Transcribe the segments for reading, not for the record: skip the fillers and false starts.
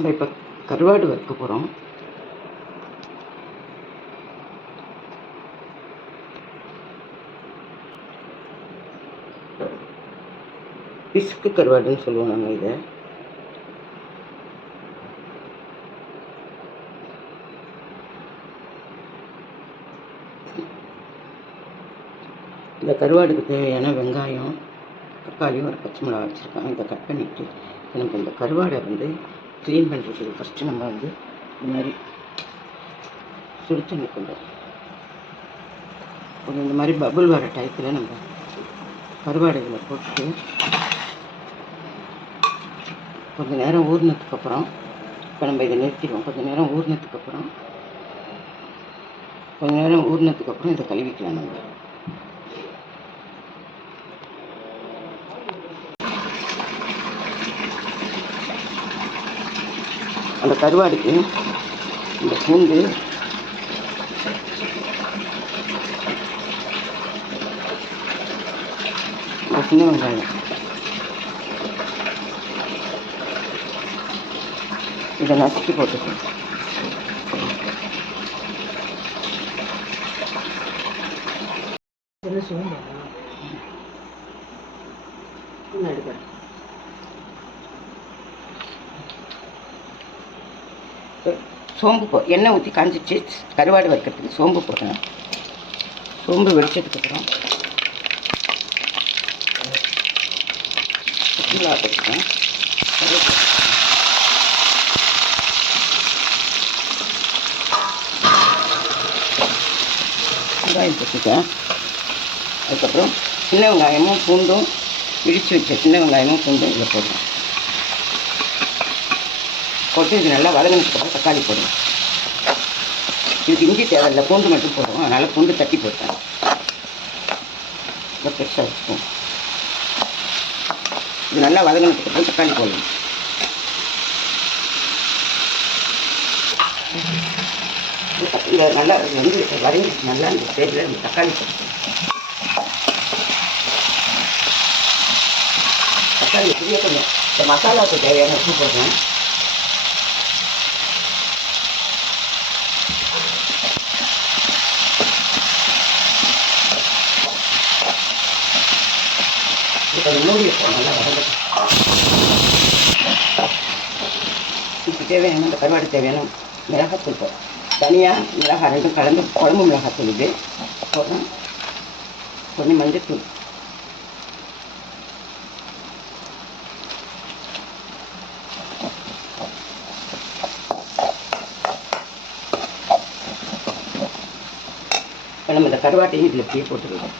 நம்ம இப்போ கருவாடு வறுக்க போகிறோம். பிஸ்கு கருவாடுன்னு சொல்லுவோம் நாங்கள் இதை. இந்த கருவாடுக்கு தேவையான வெங்காயம், தக்காளியும் ஒரு பச்சை மிளகா வச்சுருக்கோம். இதை கட் பண்ணிவிட்டு நம்ம இந்த கருவாடை க்ளீன் பண்ணுறதுக்கு ஃபஸ்ட்டு நம்ம இந்த மாதிரி சுடு தண்ணி கொஞ்சம் இந்த மாதிரி பபுள் வர டயத்தில் நம்ம கருவாடுகளை போட்டு கொஞ்சம் நேரம் ஊறினதுக்கப்புறம் இப்போ நம்ம இதை நிறுத்திடுவோம். கொஞ்சம் நேரம் ஊறினதுக்கப்புறம் இதை கழுவிக்கலாம். நம்ம அந்த கருவாடுக்கு இந்த பூண்டு, சின்ன வெங்காயம் இதை நசுக்கி போட்டுக்கணும். சோம்பு எண்ணெய் ஊற்றி காஞ்சிச்சு. கருவாடு வறுக்கிறதுக்கு சோம்பு போட்டேன். சோம்பு வெடிச்சதுக்கப்புறம் மிளகா போட்டுக்கேன். வெங்காயம் போட்டுக்கேன். அதுக்கப்புறம் சின்ன வெங்காயமும் பூண்டும் இடித்து வச்ச சின்ன வெங்காயமும் பூண்டும் இதில் போடுறேன். போட்டு இது நல்லா வதங்கினதுக்கப்புறம் தக்காளி போடுவோம். இதுக்கு இஞ்சி தேவையில்லை, பூண்டு மட்டும் போடுவோம். அதனால் பூண்டு தட்டி போட்டேன். ரொம்ப பெருசாக வச்சுக்குவோம். இது நல்லா வதங்கினதுக்கப்புறம் தக்காளி போடணும். இந்த நல்லா வதங்கி நல்லா இந்த ஸ்டேஜில் இந்த தக்காளி போடுவோம். தக்காளி புதிய கொஞ்சம் இந்த மசாலாவுக்கு தேவையான உப்பு போடுறேன். கொஞ்சம் மூடி வைப்போம். நல்லா வதங்கட்டும். இதுக்கு தேவையான இந்த கருவாடு தேவையான மிளகாத்தூள் போடுறோம். தனியாக மிளகாய் ரெண்டும் கலந்து குழம்பு மிளகாத்தூள் இது போடுறோம். கொஞ்சம் மஞ்சத்தூள், இப்போ நம்ம இந்த கருவாட்டையும் இதில் இப்படியே போட்டுருவோம்.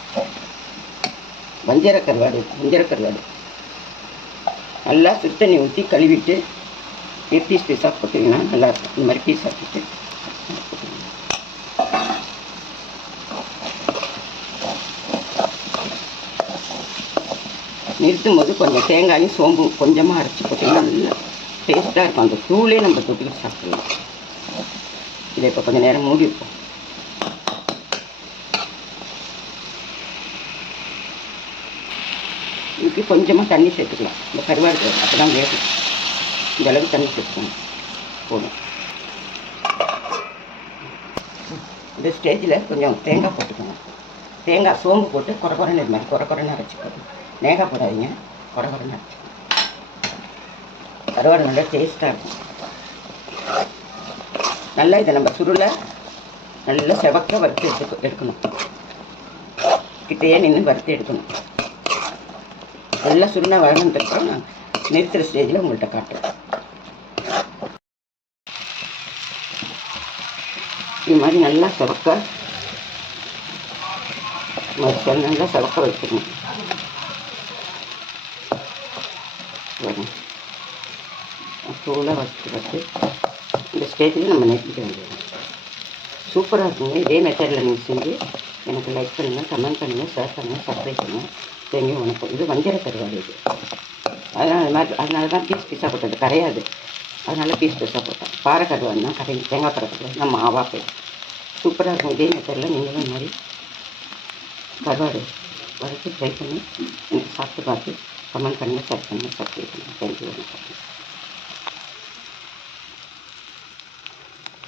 வஞ்சர கருவாடு நல்லா சுத்தண்ணி ஊற்றி கழுவிட்டு பீஸ் பீஸாக போட்டிங்கன்னா நல்லாயிருக்கும். இந்த மாதிரி பீஸ் ஆக்கிட்டு நிறுத்தும் போது கொஞ்சம் தேங்காயும் சோம்பும் கொஞ்சமாக அரைச்சி போட்டிங்கன்னா நல்லா டேஸ்ட்டாக இருக்கும். அந்த தூளே நம்ம தொட்டுக்கிட்டு சாப்பிடலாம். இதை இப்போ கொஞ்சம் நேரம் மூடி வைப்போம். இதுக்கு கொஞ்சமாக தண்ணி சேர்த்துக்கலாம். இந்த கருவாடு அப்போ தான் வேகும். இந்த அளவுக்கு தண்ணி சேர்த்துக்கணும் போதும். இந்த ஸ்டேஜில் கொஞ்சம் தேங்காய் போட்டுக்கணும். தேங்காய் சோம்பு போட்டு குறைன்னு இது மாதிரி குறைன்னு அரைச்சிக்கணும். தேங்காய் போடாதீங்க, குறைன்னு அரைச்சி. கருவாடு நல்லா டேஸ்ட்டாக இருக்கும். நல்லா இதை நம்ம சுருளை நல்லா செவக்க வறுத்து எடுக்கணும். கிட்டையே நின்று வறுத்து எடுக்கணும். நல்லா சுருணா வளர்ந்ததுக்கப்புறம் நான் நிறுத்துகிற ஸ்டேஜில் உங்கள்கிட்ட காட்டுறேன். இது மாதிரி நல்லா செவக்க நல்லா செவக்க வச்சுக்கணும். தூளாக வச்சு இந்த ஸ்டேஜில் நம்ம நிறுத்திக்க வேண்டியது. சூப்பராக இருக்குங்க. இதே மெத்தடில் நீங்கள் செஞ்சு எனக்கு லைக் பண்ணுங்கள், கமெண்ட் பண்ணுங்கள், ஷேர் பண்ணுங்கள், சப்ஸ்கிரைப் பண்ணுங்கள். தேங்காய் வணக்கம். இது வஞ்சர கருவாடு இது. அதனால தான் பீஸாக போட்டது, கரையாது. அதனால் பீஸாக போட்டேன். பாறை கருவாடுனா கரையும். தேங்காய் பாறை கருவாடுனா மாவாக போயிடும். சூப்பராக இருக்கும். இதே மெத்தடில் நீங்களும் இந்த மாதிரி கருவாடு வறுத்து ட்ரை பண்ணி எனக்கு சாப்பிட்டு பார்த்து கமெண்ட் பண்ணுங்கள், ஷேர் பண்ணுங்கள், சப்ஸ்கிரைப் பண்ணுங்கள். தேங்க்யூ வணக்கம்.